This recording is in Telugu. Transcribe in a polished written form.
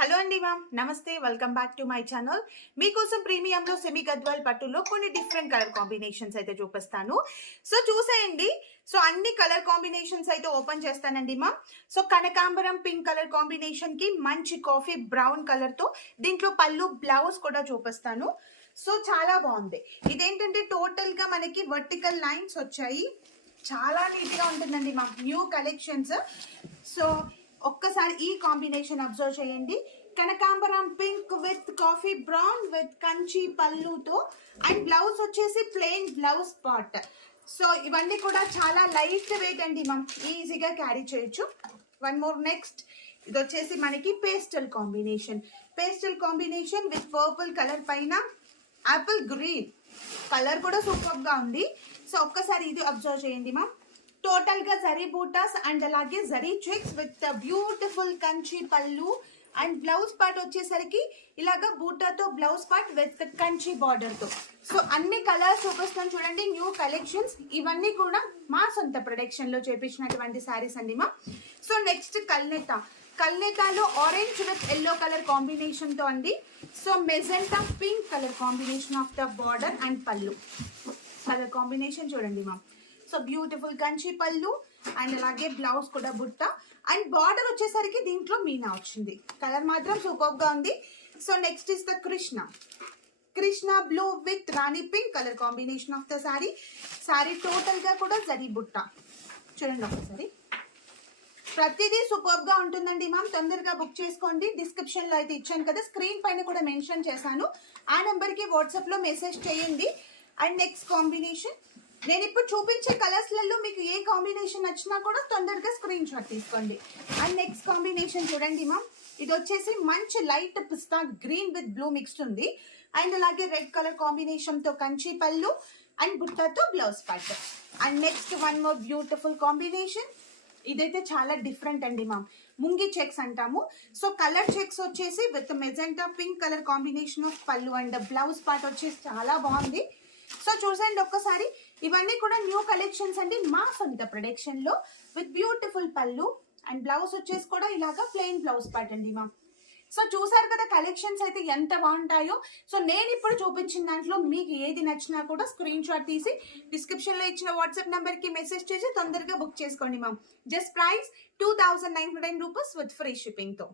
హలో అండి మ్యామ్, నమస్తే. Welcome back to my channel. మీకోసం ప్రీమియంలో సెమీ గద్వాల్ పట్టులో కొన్ని డిఫరెంట్ కలర్ కాంబినేషన్స్ అయితే చూపిస్తాను. సో చూసేయండి. సో అన్ని కలర్ కాంబినేషన్స్ అయితే ఓపెన్ చేస్తానండి మ్యామ్. సో కనకాంబరం పింక్ కలర్ కాంబినేషన్ కి మంచి కాఫీ బ్రౌన్ కలర్ తో దీంట్లో పళ్ళు బ్లౌజ్ కూడా చూపిస్తాను. సో చాలా బాగుంది. ఇదేంటంటే టోటల్ గా మనకి వర్టికల్ లైన్స్ వచ్చాయి. చాలా నీట్ గా ఉంటుందండి మ్యామ్. New collections. సో ఒక్కసారి ఈ కాంబినేషన్ అబ్జర్వ్ చేయండి. కనకాంబరం pink with coffee brown with Kanchi పళ్ళుతో అండ్ బ్లౌజ్ వచ్చేసి ప్లెయిన్ బ్లౌజ్ పార్ట్. సో ఇవన్నీ కూడా చాలా లైట్ వెయిట్ అండి మనం ఈజీగా క్యారీ చేయొచ్చు. వన్ మోర్ నెక్స్ట్ ఇది వచ్చేసి మనకి pastel combination with purple colour పైన యాపిల్ గ్రీన్ కలర్ కూడా సూపర్ గా ఉంది. సో ఒక్కసారి ఇది అబ్జర్వ్ చేయండి మా. టోటల్ గా జరీ బూటాస్ అండ్ అలాగే zari checks with beautiful Kanchi పళ్ళు అండ్ బ్లౌజ్ పార్ట్ వచ్చేసరికి ఇలాగా బూటాతో blouse part with Kanchi border తో. సో అన్ని కలర్స్ చూపిస్తాను చూడండి. న్యూ కలెక్షన్స్ ఇవన్నీ కూడా మా సొంత ప్రొడక్షన్ లో చేపించినటువంటి శారీస్ అండి మా. సో నెక్స్ట్ కల్నేతాలో orange with yellow colour combination తో అండి. So magenta pink colour combination of the border and పళ్ళు కలర్ కాంబినేషన్ చూడండి మా. సో బ్యూటిఫుల్ కంచి పళ్ళు అండ్ అలాగే బ్లౌజ్ కూడా బుట్ట అండ్ బార్డర్ వచ్చేసరికి దీంట్లో మీనా వచ్చింది. కలర్ మాత్రం సూపర్ గా ఉంది. So next is the Krishna blue with Rani pink colour combination of the sorry total గా కూడా జరీ బుట్ట చూడండి ఒకసారి. ప్రతిదీ సూపర్ గా ఉంటుందండి మ్యామ్. తొందరగా బుక్ చేసుకోండి. డిస్క్రిప్షన్ లో అయితే ఇచ్చాను కదా, స్క్రీన్ పైన కూడా మెన్షన్ చేశాను. ఆ నెంబర్ కి వాట్సాప్ లో మెసేజ్ చేయండి. అండ్ నెక్స్ట్ కాంబినేషన్ నేను ఇప్పుడు చూపించే కలర్స్లలో మీకు ఏ కాంబినేషన్ నచ్చినా కూడా తొందరగా స్క్రీన్ షాట్ తీసుకోండి. అండ్ నెక్స్ట్ కాంబినేషన్ చూడండి మ్యామ్. ఇది వచ్చేసి మంచి light pista green with blue mixed ఉంది. అండ్ అలాగే రెడ్ కలర్ కాంబినేషన్ తో కంచి పళ్ళు అండ్ బుట్టతో blouse part. And next one more beautiful combination. ఇదైతే చాలా డిఫరెంట్ అండి మ్యామ్. ముంగి చెక్స్ అంటాము. సో కలర్ చెక్స్ వచ్చేసి with magenta pink colour combination of పళ్ళు అండ్ బ్లౌజ్ పార్ట్ వచ్చేసి చాలా బాగుంది. సో చూసండి ఒక్కసారి. ఇవన్నీ కూడా న్యూ కలెక్షన్స్ అండి మా సొంత ప్రొడక్షన్ లో విత్ బ్యూటిఫుల్ పళ్ళు అండ్ బ్లౌజ్ వచ్చేసి కూడా ఇలాగా ప్లెయిన్ బ్లౌజ్ పార్ట్ అండి మా. సో చూసారు కదా కలెక్షన్స్ అయితే ఎంత బాగుంటాయో. సో నేను ఇప్పుడు చూపించిన దాంట్లో మీకు ఏది నచ్చినా కూడా స్క్రీన్ షాట్ తీసి డిస్క్రిప్షన్ లో ఇచ్చిన వాట్సాప్ నెంబర్ కి మెసేజ్ చేసి తొందరగా బుక్ చేసుకోండి ma'am. Just price 2909 rupees with free shipping తో.